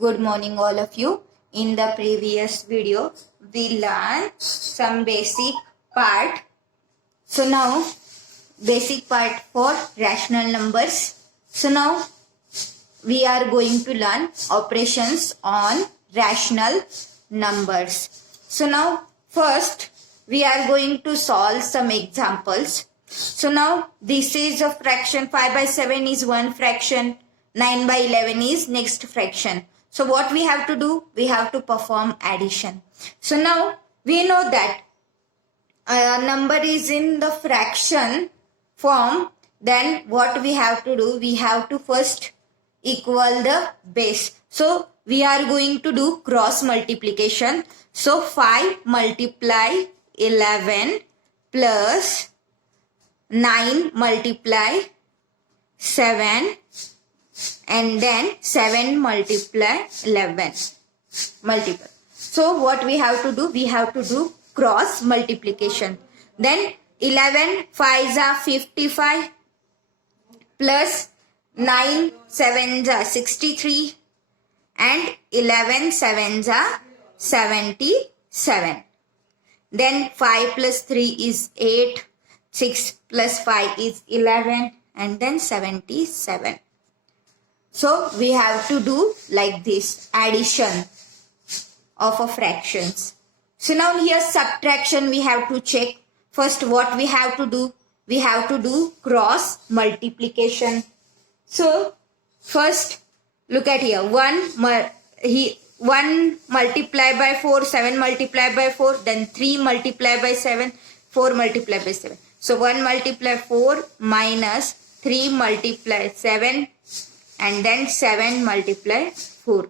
Good morning all of you. In the previous video, we learned some basic part. So now, basic part for rational numbers. So now, we are going to learn operations on rational numbers. So now, first, we are going to solve some examples. So now, this is a fraction. 5 by 7 is one fraction. 9 by 11 is next fraction. So what we have to do? We have to perform addition. So now we know that a number is in the fraction form. Then what we have to do? We have to first equal the base. So we are going to do cross multiplication. So 5 multiply 11 plus 9 multiply 7 and then 7 multiply 11 multiple. So what we have to do? We have to do cross multiplication. Then 11 5s are 55 plus 9 7s are 63 and 11 7s are 77. Then 5 plus 3 is 8, 6 plus 5 is 11 and then 77. So we have to do like this, addition of a fractions. So now here subtraction we have to check. First what we have to do? We have to do cross multiplication. So first look at here, 1 multiply by 4, 7 multiply by 4, then 3 multiply by 7, 4 multiply by 7. So 1 multiply 4 minus 3 multiply 7 and then 7 multiply 4.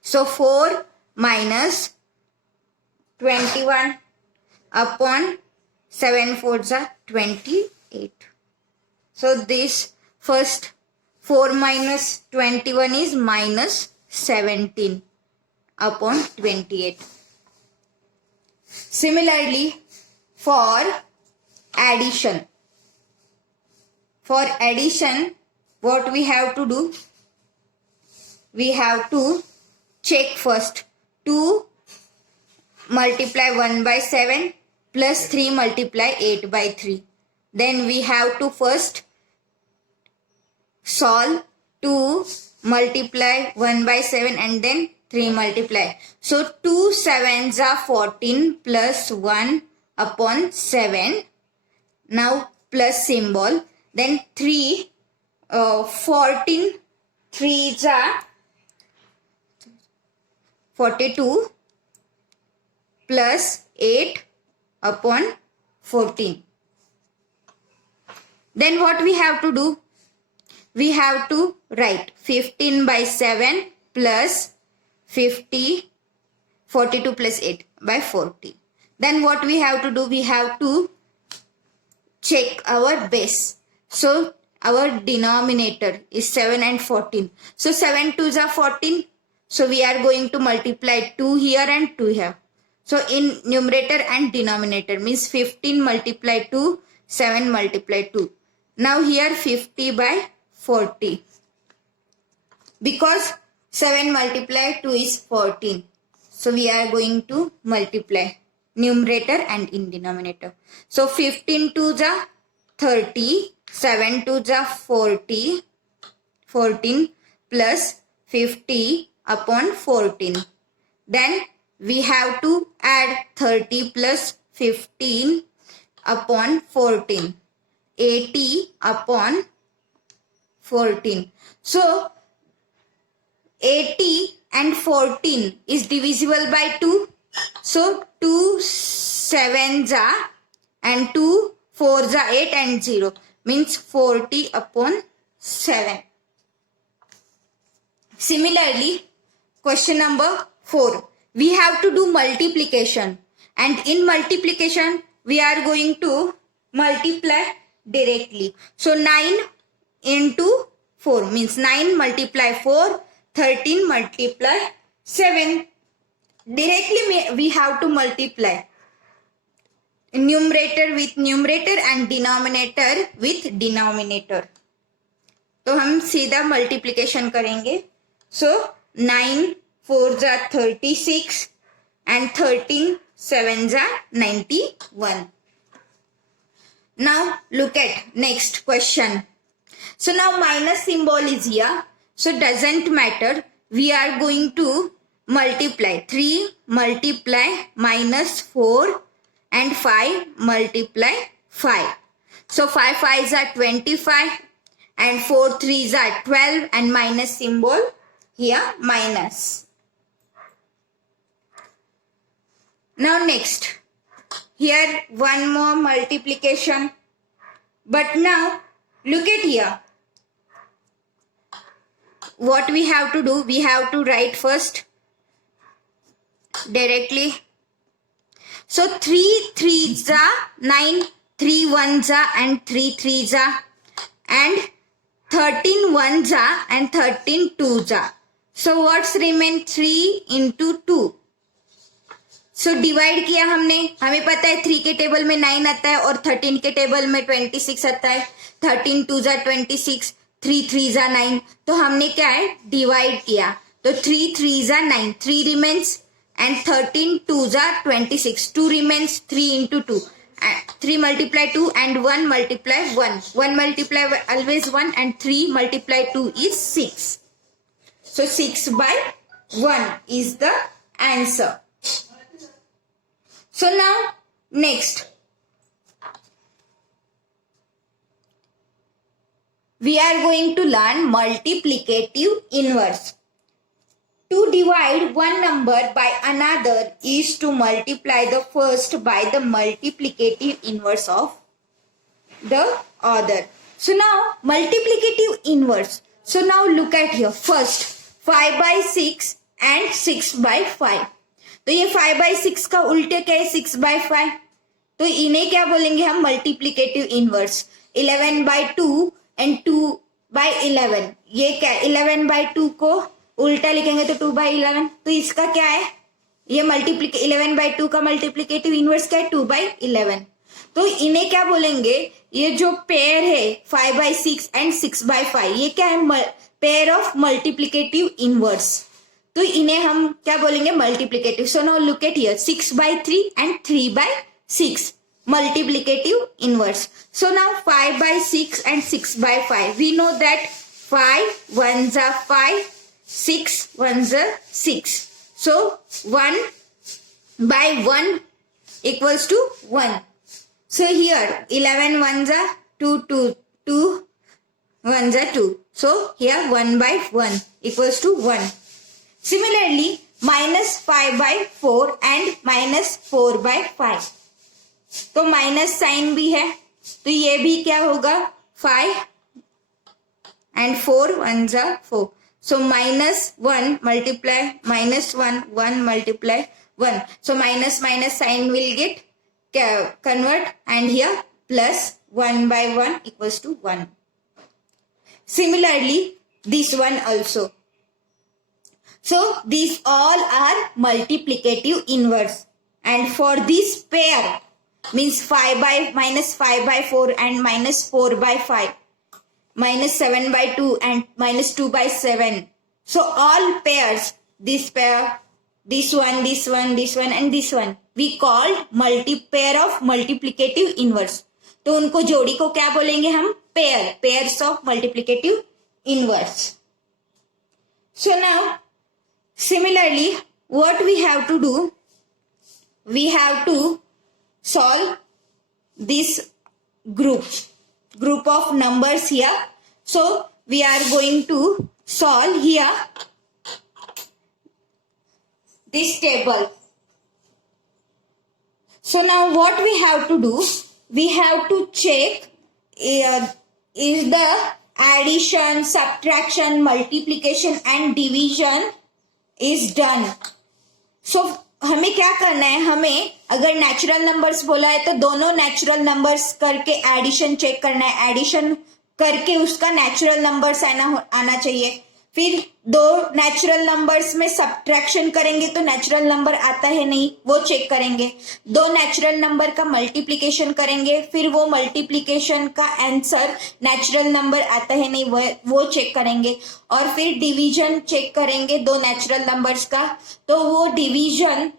So 4 minus 21 upon 7 4s are 28. So this first 4 minus 21 is minus 17 upon 28. Similarly, for addition. For addition, what we have to do? We have to check first. 2 multiply 1 by 7 plus 3 multiply 8 by 3. Then we have to first solve 2 multiply 1 by 7 and then 3 multiply. So 2 7s are 14 plus 1 upon 7. Now plus symbol. Then 3 14 3s are 42 plus 8 upon 14. Then what we have to do? We have to write 15 by 7 plus 42 plus 8 by 40. Then what we have to do? We have to check our base. So our denominator is 7 and 14. So 7 2s are 14. So we are going to multiply 2 here and 2 here. So in numerator and denominator means 15 multiply 2, 7 multiply 2. Now here 50 by 40. Because 7 multiply 2 is 14. So we are going to multiply numerator and in denominator. So 15 2s are 30. 7 2s are 40, 14 plus 50 upon 14. Then we have to add 30 plus 15 upon 14. 80 upon 14. So 80 and 14 is divisible by 2. So 2 7s are and 2 4s are 8 and 0. Means 40 upon 7. Similarly, question number 4. We have to do multiplication. And in multiplication, we are going to multiply directly. So 9 into 4 means 9 multiply 4, 13 multiply 7. Directly we have to multiply numerator with numerator and denominator with denominator. तो हम सीधा multiplication करेंगे. सो 9 4 जा 36 and 13 7 जा 91. Now look at next question. So now minus symbol is here. So doesn't matter. We are going to multiply 3 multiply minus 4 and 5 multiply 5. So 5 5s are 25 and 4 3s are 12 and minus symbol here minus. Now next. Here one more multiplication. But now look at here. What we have to do? We have to write first directly. So 3 3s are 9, 3 1s are and 3 3s are and 13 1s are and 13 2s are. So what's remain? 3 into 2. So divide किया हमने. हमें पता है 3 के table में 9 आता है और 13 के टेबल में 26 आता है. 13 2 जा 26, 3 3 जा 9. तो हमने क्या है डिवाइड किया. तो 3 3 जा 9, 3 रिमेन्स एंड 13 2 जा 26, 2 remains. 3 into 2, 3 multiply 2 and 1 multiply 1. 1 multiply always 1 and 3 multiply 2 is 6. So 6 by 1 is the answer. So now next we are going to learn multiplicative inverse. To divide one number by another is to multiply the first by the multiplicative inverse of the other. So now multiplicative inverse. So now look at here. First 5 by 6 and 6 by 5. तो ये 5 by 6 का उल्टे क्या है 6 by 5. तो इन्हें क्या बोलेंगे हम multiplicative inverse. 11 by 2 and 2 by 11. ये क्या है 11 by 2 को उल्टा लिखेंगे तो 2 by 11. तो इसका क्या है ये 11 by 2 का मल्टीप्लिकेटिव इनवर्स क्या है 2 by 11. तो इन्हें क्या बोलेंगे ये जो पेयर है 5 by 6 and 6 by 5 ये क्या है पेयर ऑफ मल्टीप्लिकेटिव इनवर्स. तो इन्हें हम क्या बोलेंगे multiplicative. So now look at here 6 by 3 and 3 by 6 multiplicative inverse. So now 5 by 6 and 6 by 5. We know that 5 1s are 5, 6 1s are 6. So 1 by 1 equals to 1. So here 11 1s are 2, 2, 2 1s are 2. So here 1 by 1 equals to 1. Similarly, minus 5 by 4 and minus 4 by 5. तो minus sign भी है तो ये भी क्या होगा 5 and 4 1s are 4. So minus 1 multiply minus 1 1 multiply 1. So minus minus sign will get convert and here plus 1 by 1 equals to 1. Similarly, this one also. So these all are multiplicative inverse and for this pair means 5 by minus 5 by 4 and minus 4 by 5 minus 7 by 2 and minus 2 by 7. So all pairs, this pair, this one, this one, this one and this one we call pair of multiplicative inverse. तो उनको जोड़ी को क्या बोलेंगे हम pairs of multiplicative inverse. So now similarly, what we have to do? We have to solve this group of numbers here. So we are going to solve here this table. So now what we have to do? We have to check is the addition, subtraction, multiplication and division is done. So हमें क्या करना है हमें अगर natural numbers बोला है तो दोनों नेचुरल नंबर्स करके एडिशन चेक करना है. एडिशन करके उसका नेचुरल नंबर्स आना चाहिए. फिर दो नेचुरल नंबर्स में सब्ट्रैक्शन करेंगे तो नेचुरल नंबर आता है नहीं, वो चेक करेंगे। दो नेचुरल नंबर का मल्टीप्लिकेशन करेंगे, फिर वो मल्टीप्लिकेशन का आंसर नेचुरल नंबर आता है नहीं, वो चेक करेंगे। और फिर डिवीजन चेक करेंगे दो नेचुरल नंबर्स का, तो वो डिवीजन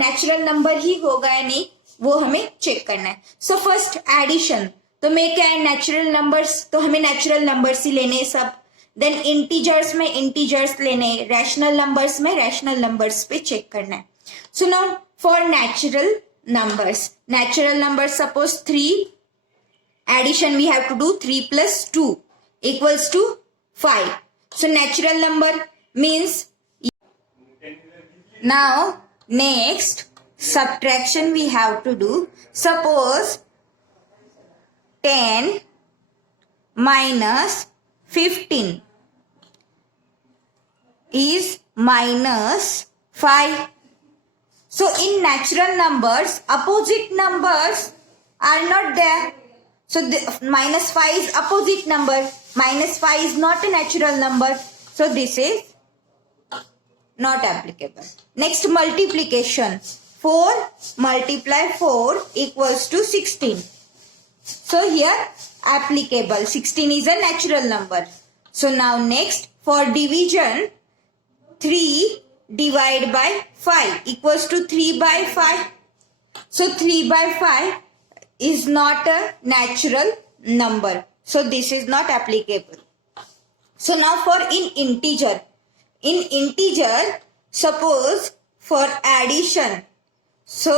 नेचुरल नंबर ही होगा या नहीं, वो हमें चेक करना है। सो फर्स्ट एडिशन, तो मैं क्या है नेचुरल नंबर्स, तो हमें नेचुरल नंबर्स ही लेने सब। देन इंटीजर्स में इंटीजर्स लेने, रैशनल नंबर्स में रैशनल नंबर्स पे चेक करना है। So now for natural numbers suppose 3, addition we have to do 3 + 2 = 5. So natural number means, now next subtraction we have to do. Suppose 10 minus 15 is -5. So in natural numbers, opposite numbers are not there. So the -5 is opposite number. -5 is not a natural number. So this is not applicable. Next multiplication. 4 × 4 = 16. So here applicable. 16 is a natural number. So now next for division, 3 divided by 5 = 3/5. So 3/5 is not a natural number. So this is not applicable. So now for in integer, suppose for addition. So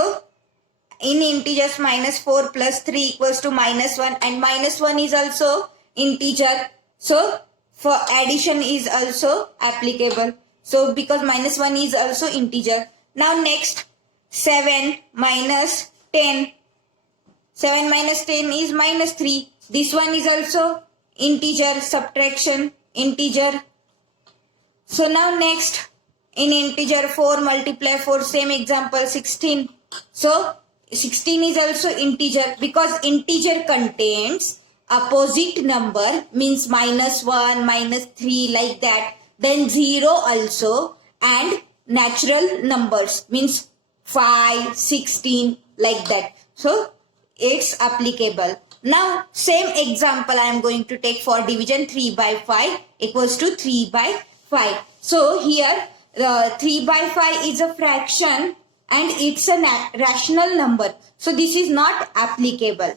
in integers -4 + 3 = -1, and -1 is also integer. So for addition is also applicable. So because -1 is also integer. Now next 7 minus 10. 7 minus 10 is -3. This one is also integer, subtraction, integer. So now next in integer 4 × 4, same example 16. So 16 is also integer, because integer contains opposite number, means -1, -3 like that. Then 0 also, and natural numbers means 5, 16 like that. So it's applicable. Now same example I am going to take for division. 3/5 = 3/5. So here 3/5 is a fraction and it's a rational number. So this is not applicable.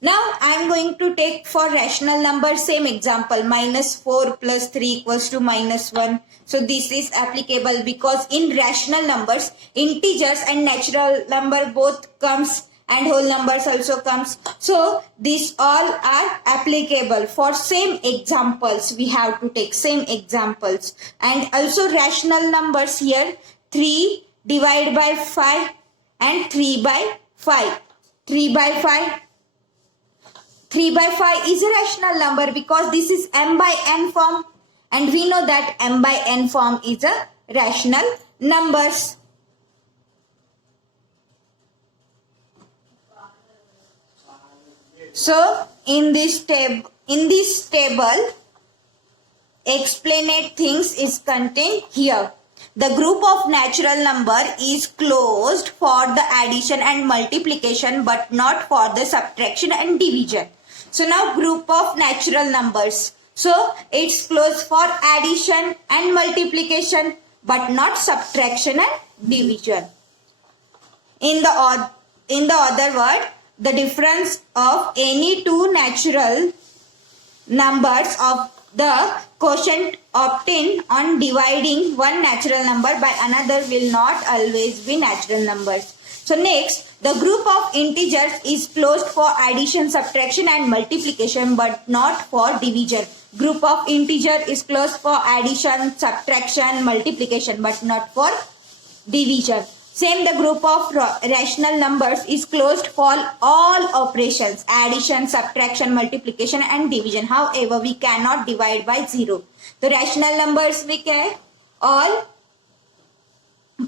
Now I am going to take for rational number same example. -4 + 3 = -1. So this is applicable because in rational numbers, integers and natural number both comes, and whole numbers also comes. So these all are applicable. For same examples we have to take same examples. And also rational numbers here, 3 divided by 5 and 3/5. 3/5 is a rational number because this is m/n form, and we know that m/n form is a rational numbers. So in this table explained things is contained here. The group of natural number is closed for the addition and multiplication, but not for the subtraction and division. So now group of natural numbers. So it's closed for addition and multiplication, but not subtraction and division. In the other word, the difference of any two natural numbers of the quotient obtained on dividing one natural number by another will not always be natural numbers. So next, the group of integers is closed for addition, subtraction and multiplication, but not for division. Group of integer is closed for addition, subtraction, multiplication, but not for division. Same, the group of rational numbers is closed for all operations, addition, subtraction, multiplication and division. However, we cannot divide by 0. The rational numbers we can all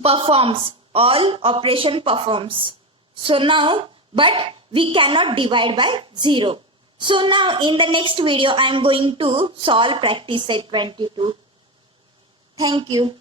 performs, all operation performs. So now, but we cannot divide by 0. So now in the next video I am going to solve practice set 22. Thank you.